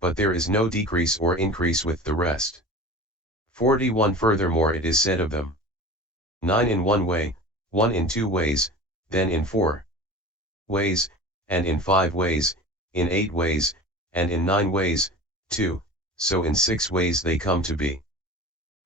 but there is no decrease or increase with the rest. 41 Furthermore it is said of them, 9 in one way, 1 in 2 ways, then in 4 ways, and in 5 ways, in 8 ways, and in 9 ways, 2, so in 6 ways they come to be.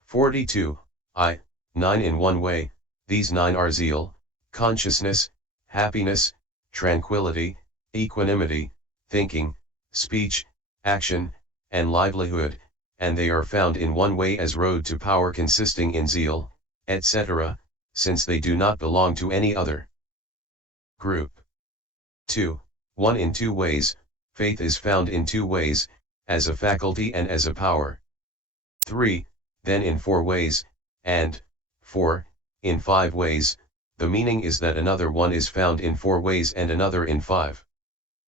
42 9 in one way, these 9 are zeal, consciousness, happiness, tranquillity, equanimity, thinking, speech, action, and livelihood, and they are found in one way as road to power consisting in zeal, etc., since they do not belong to any other group. 2. 1 in 2 ways, faith is found in 2 ways, as a faculty and as a power. 3. Then in 4 ways, and 4, in 5 ways, the meaning is that another one is found in 4 ways and another in 5.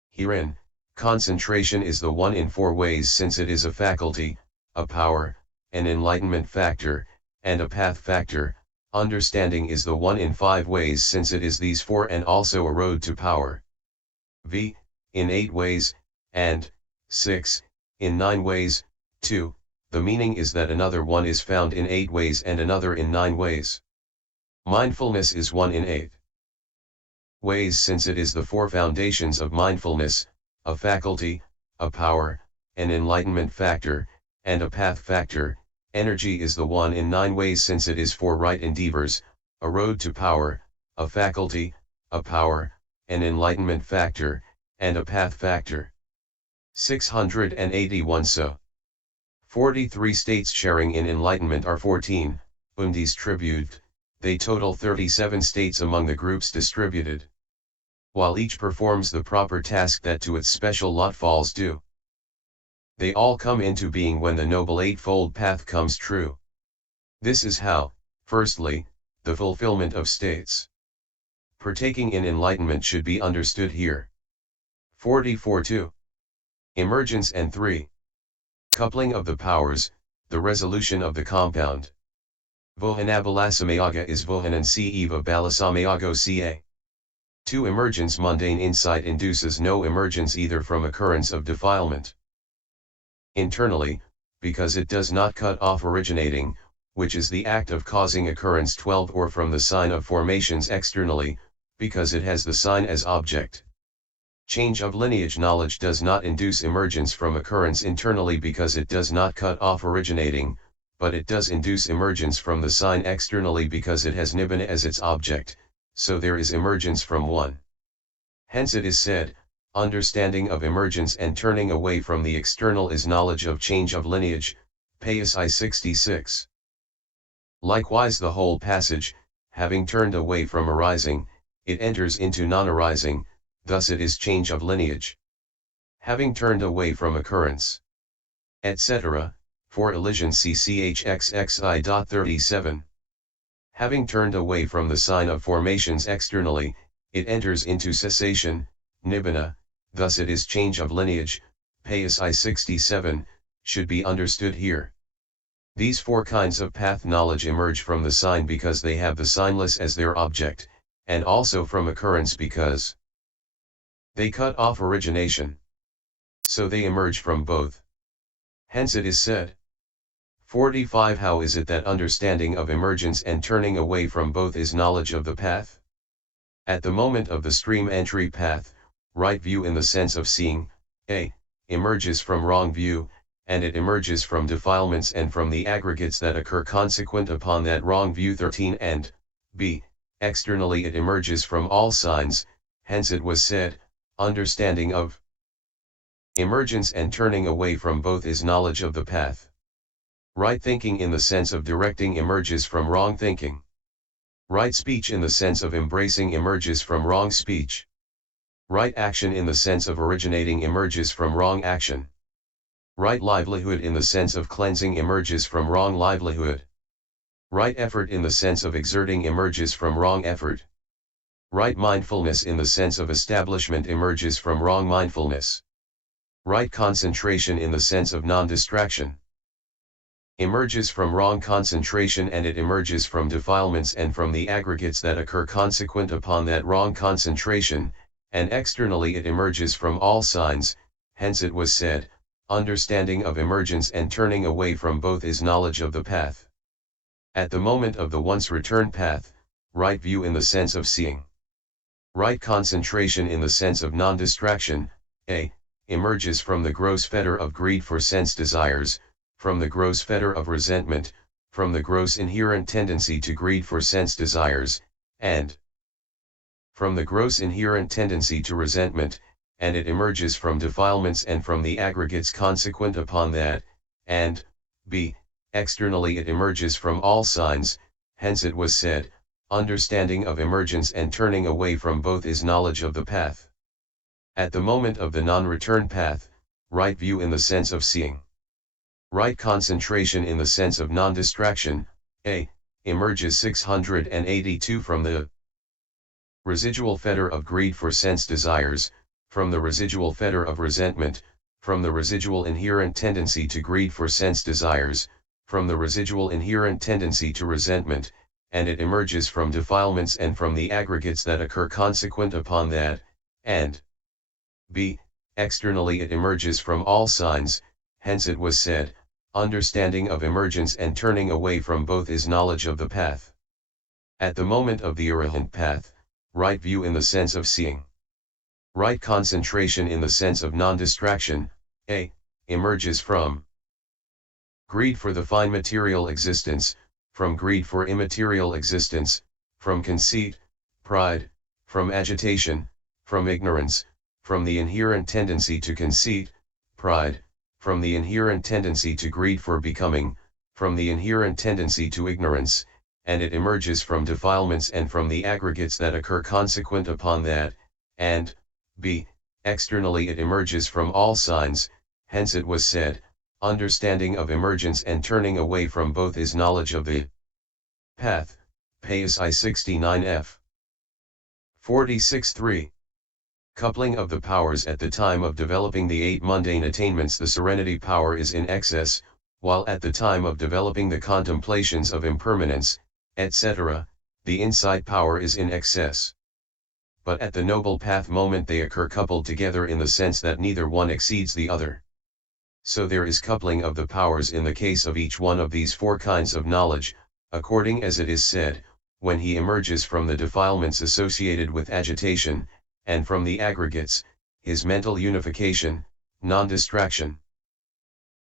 Herein, concentration is the one in 4 ways since it is a faculty, a power, an enlightenment factor, and a path factor. Understanding is the one in 5 ways since it is these 4 and also a road to power. V, in 8 ways, and 6, in 9 ways, 2, the meaning is that another one is found in 8 ways and another in 9 ways. Mindfulness is one in 8 ways since it is the 4 foundations of mindfulness, a faculty, a power, an enlightenment factor, and a path factor. Energy is the one in 9 ways since it is 4 right endeavours, a road to power, a faculty, a power, an enlightenment factor, and a path factor. 681 So 43 states sharing in enlightenment are 14, distribute, they total 37 states among the groups distributed. While each performs the proper task that to its special lot falls due. They all come into being when the Noble Eightfold Path comes true. This is how, firstly, the fulfillment of states. Partaking in enlightenment should be understood here. 44 2. Emergence and 3. Coupling of the powers, the resolution of the compound. Vohanabalasamayaga is Vohanan si eva balasamayago ca. 2. Emergence mundane insight induces no emergence either from occurrence of defilement internally, because it does not cut off originating, which is the act of causing occurrence 12 or from the sign of formations externally, because it has the sign as object. Change of lineage knowledge does not induce emergence from occurrence internally because it does not cut off originating, but it does induce emergence from the sign externally because it has nibbana as its object, so there is emergence from one. Hence it is said, understanding of emergence and turning away from the external is knowledge of change of lineage, PSI 66. Likewise the whole passage, having turned away from arising, it enters into non-arising, thus it is change of lineage. Having turned away from occurrence, etc., for elision CCHXXI.37. Having turned away from the sign of formations externally, it enters into cessation, nibbana, thus it is change of lineage, PSI 67, should be understood here. These 4 kinds of path knowledge emerge from the sign because they have the signless as their object, and also from occurrence because they cut off origination. So they emerge from both. Hence it is said. 45 How is it that understanding of emergence and turning away from both is knowledge of the path? At the moment of the stream entry path, right view in the sense of seeing, a, emerges from wrong view, and it emerges from defilements and from the aggregates that occur consequent upon that wrong view 13 and, b, externally it emerges from all signs, hence it was said, understanding of emergence and turning away from both is knowledge of the path. Right thinking in the sense of directing emerges from wrong thinking. Right speech in the sense of embracing emerges from wrong speech. Right action in the sense of originating emerges from wrong action. Right livelihood in the sense of cleansing emerges from wrong livelihood. Right effort in the sense of exerting emerges from wrong effort. Right mindfulness in the sense of establishment emerges from wrong mindfulness. Right concentration in the sense of non-distraction emerges from wrong concentration, and it emerges from defilements and from the aggregates that occur consequent upon that wrong concentration, and externally it emerges from all signs, hence it was said, understanding of emergence and turning away from both is knowledge of the path. At the moment of the once return path, right view in the sense of seeing. Right concentration in the sense of non-distraction, a, emerges from the gross fetter of greed for sense desires, from the gross fetter of resentment, from the gross inherent tendency to greed for sense desires, and from the gross inherent tendency to resentment, and it emerges from defilements and from the aggregates consequent upon that, and, b, externally it emerges from all signs, hence it was said, understanding of emergence and turning away from both is knowledge of the path. At the moment of the non-return path, right view in the sense of seeing. Right concentration in the sense of non-distraction, a, emerges 682 from the residual fetter of greed for sense desires, from the residual fetter of resentment, from the residual inherent tendency to greed for sense desires, from the residual inherent tendency to resentment, and it emerges from defilements and from the aggregates that occur consequent upon that, and b, externally it emerges from all signs, hence it was said, understanding of emergence and turning away from both is knowledge of the path. At the moment of the arahant path, right view in the sense of seeing. Right concentration in the sense of non-distraction, a, emerges from greed for the fine material existence, from greed for immaterial existence, from conceit, pride, from agitation, from ignorance, from the inherent tendency to conceit, pride, from the inherent tendency to greed for becoming, from the inherent tendency to ignorance, and it emerges from defilements and from the aggregates that occur consequent upon that, and, b, externally it emerges from all signs, hence it was said, understanding of emergence and turning away from both is knowledge of the path, Pais I 69f. 46.3. Coupling of the powers. At the time of developing the 8 mundane attainments the serenity power is in excess, while at the time of developing the contemplations of impermanence, etc., the insight power is in excess. But at the noble path moment they occur coupled together in the sense that neither one exceeds the other. So there is coupling of the powers in the case of each one of these 4 kinds of knowledge, according as it is said, when he emerges from the defilements associated with agitation, and from the aggregates, his mental unification, non-distraction,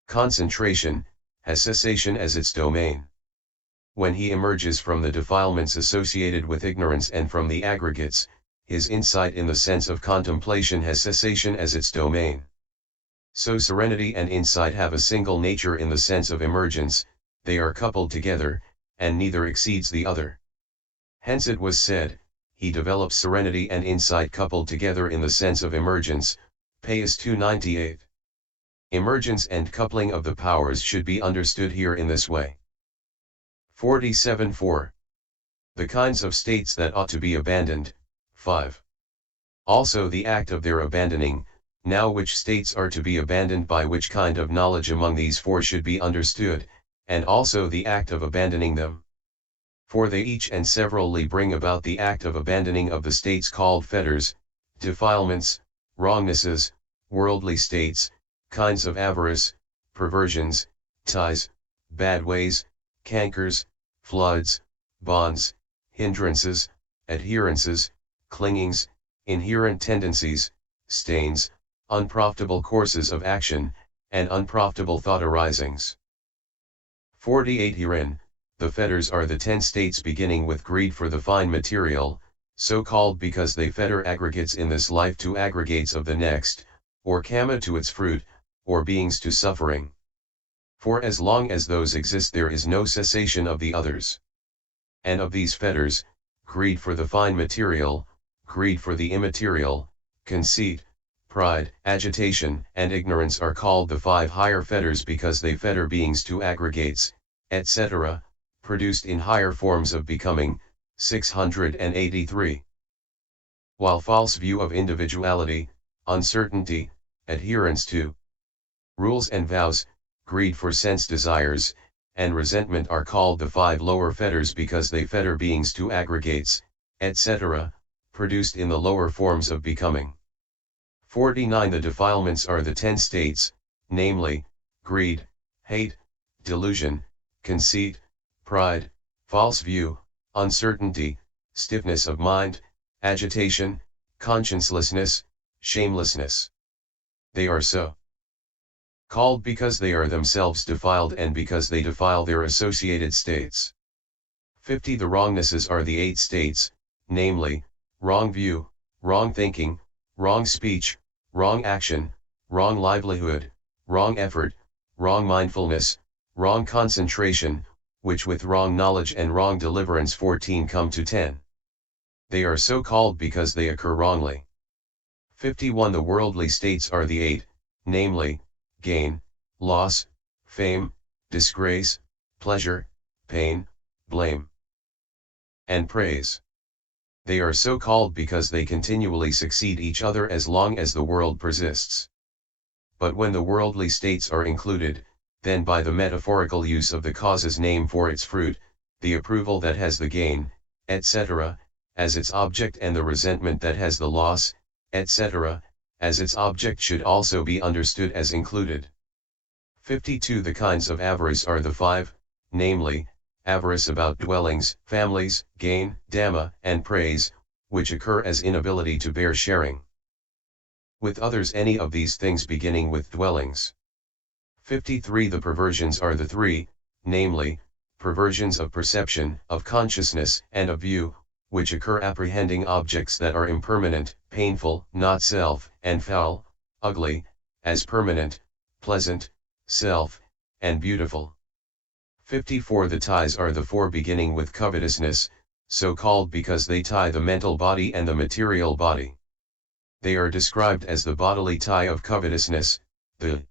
concentration, has cessation as its domain. When he emerges from the defilements associated with ignorance and from the aggregates, his insight in the sense of contemplation has cessation as its domain. So serenity and insight have a single nature in the sense of emergence, they are coupled together, and neither exceeds the other. Hence it was said, he develops serenity and insight coupled together in the sense of emergence, Pais 298. Emergence and coupling of the powers should be understood here in this way. 47.4. The kinds of states that ought to be abandoned, 5. Also the act of their abandoning, now which states are to be abandoned by which kind of knowledge among these 4 should be understood, and also the act of abandoning them. For they each and severally bring about the act of abandoning of the states called fetters, defilements, wrongnesses, worldly states, kinds of avarice, perversions, ties, bad ways, cankers, floods, bonds, hindrances, adherences, clingings, inherent tendencies, stains, unprofitable courses of action, and unprofitable thought arisings. 48. Herein, the fetters are the 10 states beginning with greed for the fine material, so called because they fetter aggregates in this life to aggregates of the next, or kama to its fruit, or beings to suffering. For as long as those exist there is no cessation of the others. And of these fetters, greed for the fine material, greed for the immaterial, conceit, pride, agitation, and ignorance are called the 5 higher fetters because they fetter beings to aggregates, etc., produced in higher forms of becoming, 683. While false view of individuality, uncertainty, adherence to rules and vows, greed for sense desires, and resentment are called the 5 lower fetters because they fetter beings to aggregates, etc., produced in the lower forms of becoming. 49. The defilements are the 10 states, namely, greed, hate, delusion, conceit, pride, false view, uncertainty, stiffness of mind, agitation, consciencelessness, shamelessness. They are so called because they are themselves defiled and because they defile their associated states. 50. The wrongnesses are the 8 states, namely, wrong view, wrong thinking, wrong speech, wrong action, wrong livelihood, wrong effort, wrong mindfulness, wrong concentration, which with wrong knowledge and wrong deliverance 14 come to 10. They are so called because they occur wrongly. 51. The worldly states are the 8, namely, gain, loss, fame, disgrace, pleasure, pain, blame, and praise. They are so called because they continually succeed each other as long as the world persists. But when the worldly states are included, then by the metaphorical use of the cause's name for its fruit, the approval that has the gain, etc., as its object and the resentment that has the loss, etc., as its object should also be understood as included. 52. The kinds of avarice are the 5, namely, avarice about dwellings, families, gain, dhamma, and praise, which occur as inability to bear sharing with others any of these things beginning with dwellings. 53. The perversions are the 3, namely, perversions of perception, of consciousness, and of view, which occur apprehending objects that are impermanent, painful, not self, and foul, ugly, as permanent, pleasant, self, and beautiful. 54. The ties are the 4 beginning with covetousness, so called because they tie the mental body and the material body. They are described as the bodily tie of covetousness, the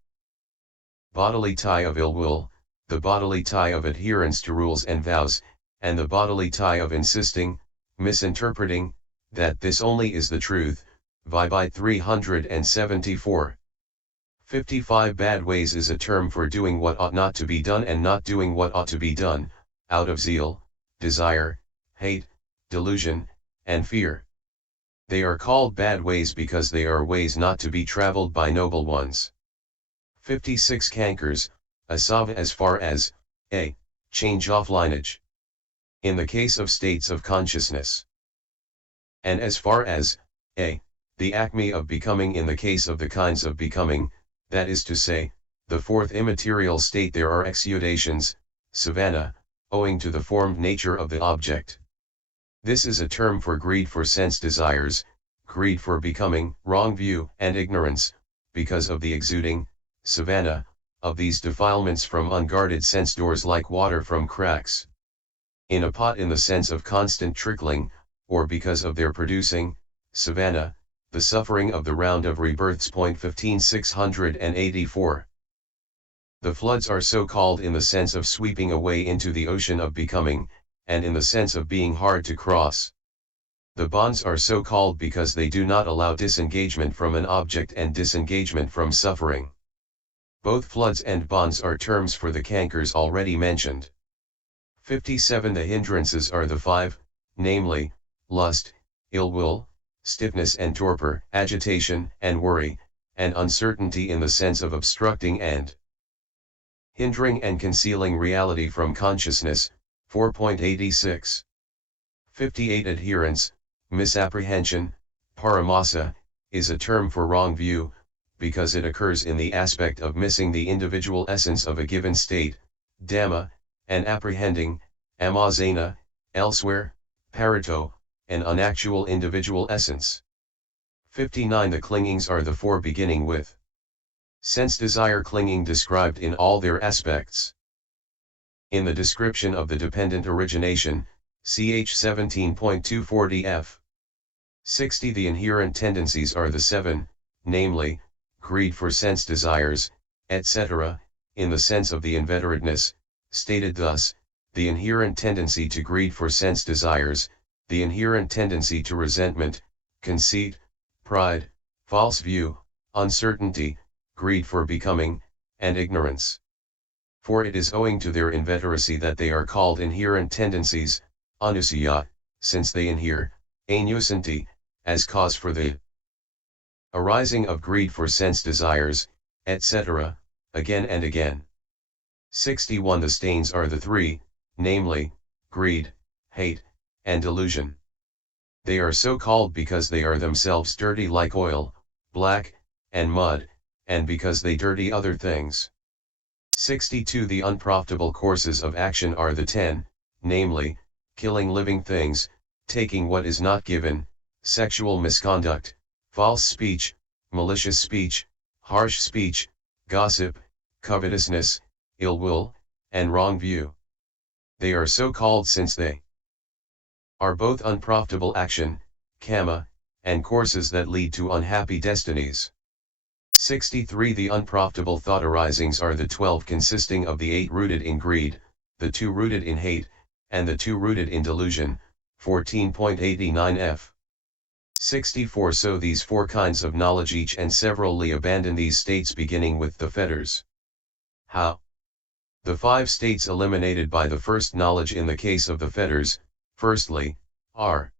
bodily tie of ill will, the bodily tie of adherence to rules and vows, and the bodily tie of insisting, misinterpreting, that this only is the truth, by 374. 55. Bad ways is a term for doing what ought not to be done and not doing what ought to be done, out of zeal, desire, hate, delusion, and fear. They are called bad ways because they are ways not to be traveled by noble ones. 56. Cankers, asava as far as, a. change of lineage. In the case of states of consciousness. And as far as, a. the acme of becoming in the case of the kinds of becoming, that is to say, the 4th immaterial state there are exudations, savana, owing to the formed nature of the object. This is a term for greed for sense desires, greed for becoming, wrong view, and ignorance, because of the exuding, savana, of these defilements from unguarded sense doors like water from cracks in a pot in the sense of constant trickling, or because of their producing, savana, the suffering of the round of rebirths. 15,684. The floods are so called in the sense of sweeping away into the ocean of becoming, and in the sense of being hard to cross. The bonds are so called because they do not allow disengagement from an object and disengagement from suffering. Both floods and bonds are terms for the cankers already mentioned. 57. The hindrances are the 5, namely, lust, ill will, stiffness and torpor, agitation and worry, and uncertainty in the sense of obstructing and hindering and concealing reality from consciousness. 4.86. 58. Adherence, misapprehension, paramasa, is a term for wrong view, because it occurs in the aspect of missing the individual essence of a given state, dhamma, and apprehending, amazena, elsewhere, parito, an unactual individual essence. 59. The clingings are the 4 beginning with sense desire clinging described in all their aspects. In the description of the dependent origination, ch 17.240 f. 60. The inherent tendencies are the 7, namely, greed for sense desires, etc., in the sense of the inveterateness, stated thus, the inherent tendency to greed for sense desires, the inherent tendency to resentment, conceit, pride, false view, uncertainty, greed for becoming, and ignorance. For it is owing to their inveteracy that they are called inherent tendencies, anusaya, since they inhere, anusanti, as cause for the arising of greed for sense desires, etc., again and again. 61 The stains are the three, namely, greed, hate, and delusion. They are so called because they are themselves dirty like oil, black, and mud, and because they dirty other things. 62 The unprofitable courses of action are the 10, namely, killing living things, taking what is not given, sexual misconduct, false speech, malicious speech, harsh speech, gossip, covetousness, ill will, and wrong view. They are so called since they are both unprofitable action, karma, and courses that lead to unhappy destinies. 63 The unprofitable thought arisings are the 12 consisting of the 8 rooted in greed, the 2 rooted in hate, and the 2 rooted in delusion, 14.89f. 64 So these 4 kinds of knowledge each and severally abandon these states beginning with the fetters. How? The 5 states eliminated by the first knowledge in the case of the fetters, firstly, are